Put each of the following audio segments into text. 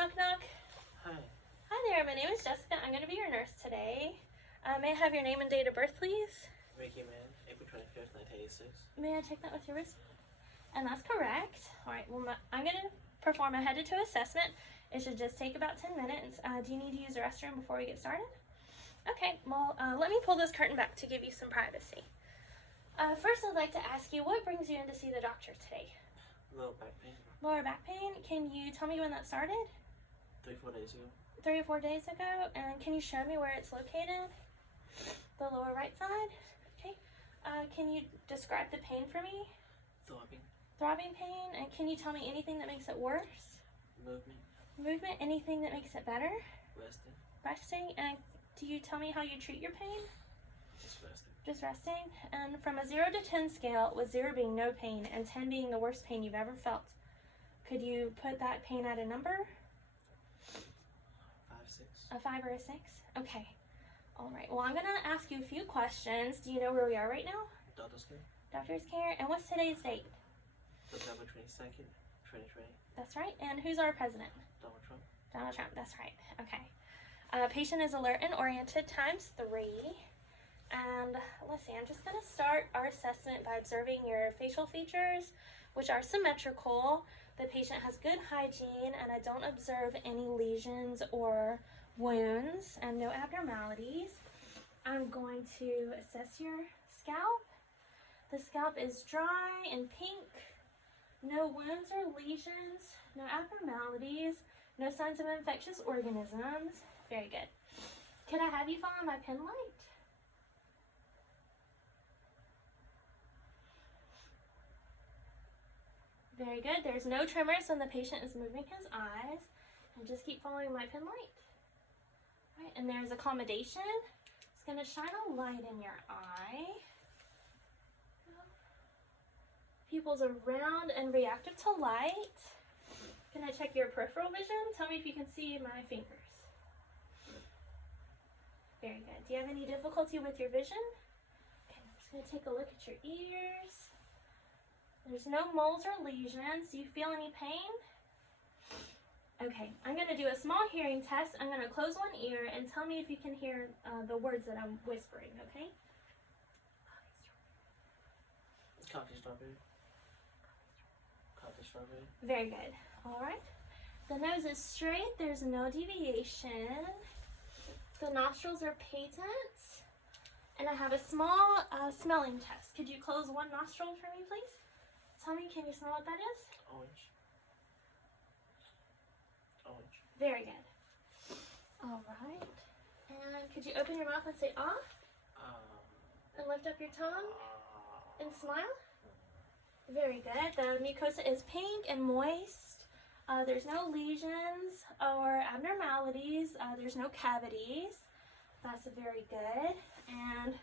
Knock knock. Hi. Hi there, my name is Jessica. I'm going to be your nurse today. May I have your name and date of birth, please? Ricky Man, April 25th, 1986. May I check that with your wrist? And that's correct. Alright, well, I'm going to perform a head-to-toe assessment. It should just take about 10 minutes. Do you need to use the restroom before we get started? Okay, well, let me pull this curtain back to give you some privacy. First, I'd like to ask you, what brings you in to see the doctor today? Lower back pain. Lower back pain? Can you tell me when that started? 3-4 days ago. 3 or 4 days ago? And can you show me where it's located? The lower right side? Okay. Can you describe the pain for me? Throbbing. Throbbing pain? And can you tell me anything that makes it worse? Movement. Movement? Anything that makes it better? Resting. Resting? And do you tell me how you treat your pain? Just resting. Just resting? And from a 0 to 10 scale, with 0 being no pain and 10 being the worst pain you've ever felt, could you put that pain at a number? 5, 6. A 5 or a 6? Okay. All right. Well, I'm going to ask you a few questions. Do you know where we are right now? Doctor's care. Doctor's care. And what's today's date? November 22nd, 2020. That's right. And who's our president? Donald Trump. Donald Trump. That's right. Okay. Patient is alert and oriented times 3. And let's see, I'm just going to start our assessment by observing your facial features, which are symmetrical. The patient has good hygiene, and I don't observe any lesions or wounds and no abnormalities. I'm going to assess your scalp. The scalp is dry and pink. No wounds or lesions, no abnormalities, no signs of infectious organisms. Very good. Could I have you follow my pen light? Very good. There's no tremors when the patient is moving his eyes. And just keep following my pen light. All right, and there's accommodation. It's going to shine a light in your eye. Pupils are round and reactive to light. Can I check your peripheral vision? Tell me if you can see my fingers. Very good. Do you have any difficulty with your vision? Okay, I'm just going to take a look at your ears. There's no moles or lesions. Do you feel any pain? Okay, I'm going to do a small hearing test. I'm going to close one ear and tell me if you can hear the words that I'm whispering, okay? Coffee strawberry. Coffee strawberry. Very good. All right. The nose is straight. There's no deviation. The nostrils are patent. And I have a small smelling test. Could you close one nostril for me, please? Tell me, can you smell what that is? Orange. Orange. Very good. All right. And could you open your mouth and say ah? And lift up your tongue and smile? Very good. The mucosa is pink and moist. There's no lesions or abnormalities. There's no cavities. That's very good. And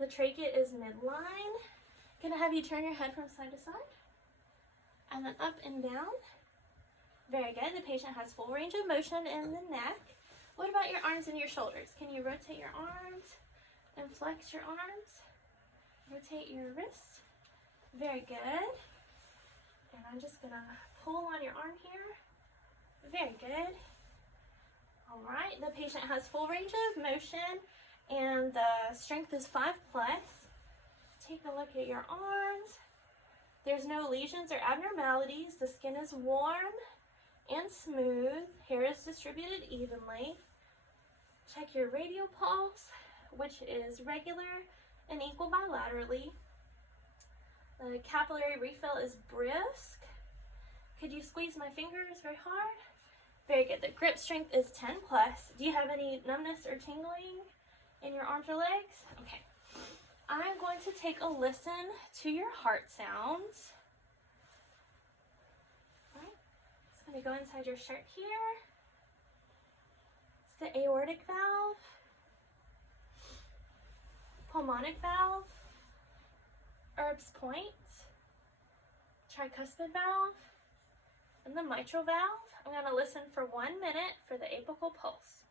the trachea is midline. Can I have you turn your head from side to side? And then up and down. Very good. The patient has full range of motion in the neck. What about your arms and your shoulders? Can you rotate your arms and flex your arms? Rotate your wrists. Very good. And I'm just going to pull on your arm here. Very good. All right. The patient has full range of motion and the strength is 5+. Take a look at your arms. There's no lesions or abnormalities. The skin is warm and smooth. Hair is distributed evenly. Check your radial pulse, which is regular and equal bilaterally. The capillary refill is brisk. Could you squeeze my fingers very hard? Very good. The grip strength is 10+. Do you have any numbness or tingling in your arms or legs? Okay. I'm going to take a listen to your heart sounds. All right. It's going to go inside your shirt here. It's the aortic valve, pulmonic valve, Erb's point, tricuspid valve, and the mitral valve. I'm going to listen for 1 minute for the apical pulse.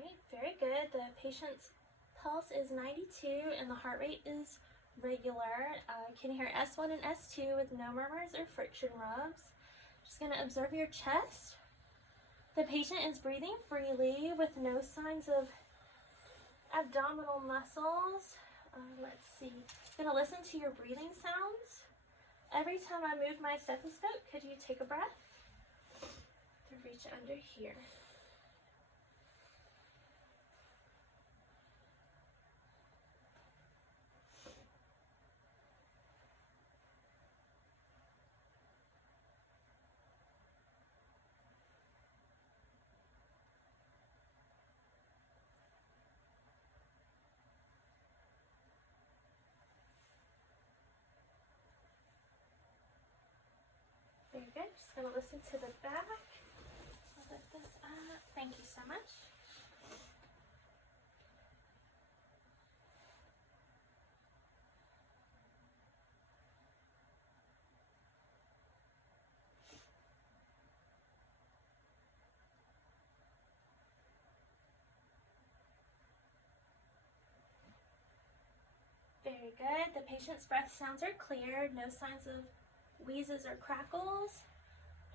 right, very good. The patient's pulse is 92 and the heart rate is regular. Can you hear S1 and S2 with no murmurs or friction rubs? Just going to observe your chest. The patient is breathing freely with no signs of abdominal muscles. Let's see. I'm going to listen to your breathing sounds. Every time I move my stethoscope, could you take a breath? To reach under here. Very good. Just going to listen to the back. I'll lift this up. Thank you so much. Very good. The patient's breath sounds are clear. No signs of wheezes or crackles.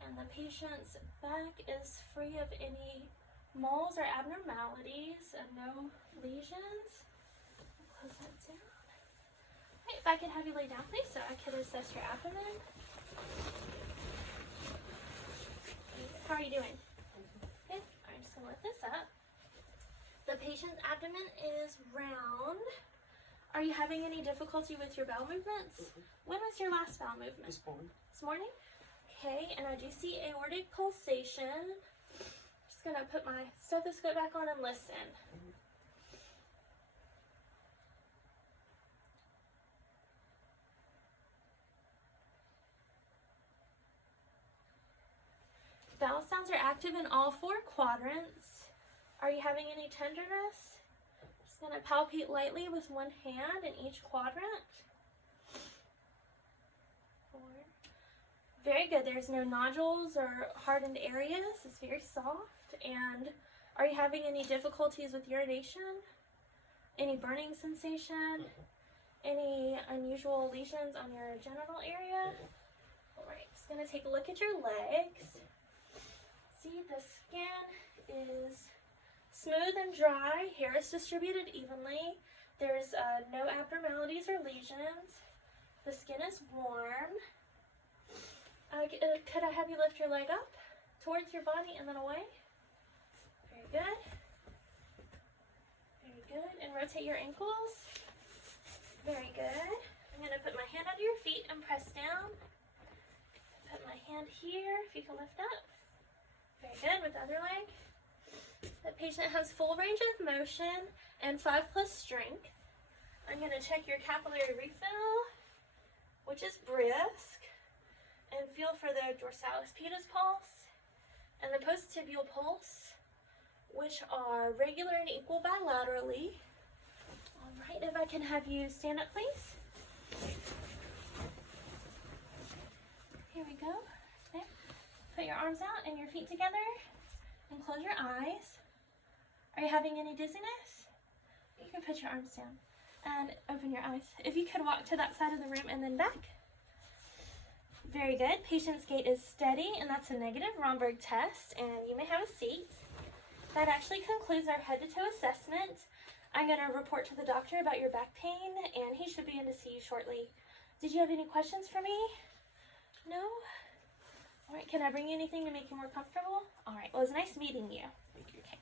And the patient's back is free of any moles or abnormalities and no lesions. I'll close that down. Right, if I could have you lay down, please, so I could assess your abdomen. How are you doing? Good. I'm just going to lift this up. The patient's abdomen is round. Are you having any difficulty with your bowel movements? When was your last bowel movement? This morning. This morning? Okay, and I do see aortic pulsation. Just gonna put my stethoscope back on and listen. Bowel sounds are active in all 4 quadrants. Are you having any tenderness? Just gonna palpate lightly with one hand in each quadrant. 4. Very good. There's no nodules or hardened areas. It's very soft. And are you having any difficulties with urination? Any burning sensation? Any unusual lesions on your genital area? All right, just gonna take a look at your legs. See, the skin is smooth and dry. Hair is distributed evenly. There's no abnormalities or lesions. The skin is warm. Could I have you lift your leg up towards your body and then away? Very good. Very good. And rotate your ankles. Very good. I'm going to put my hand under your feet and press down. Put my hand here, if you can lift up. Very good. With the other leg. The patient has full range of motion and 5+ strength. I'm going to check your capillary refill, which is brisk, and feel for the dorsalis pedis pulse and the posttibial pulse, which are regular and equal bilaterally. All right, if I can have you stand up, please. Here we go. There. Put your arms out and your feet together and close your eyes. Are you having any dizziness? You can put your arms down and open your eyes. If you could walk to that side of the room and then back. Very good. Patient's gait is steady, and that's a negative Romberg test, and you may have a seat. That actually concludes our head-to-toe assessment. I'm going to report to the doctor about your back pain, and he should be in to see you shortly. Did you have any questions for me? No? All right, can I bring you anything to make you more comfortable? All right, well, it was nice meeting you. Thank you. Okay.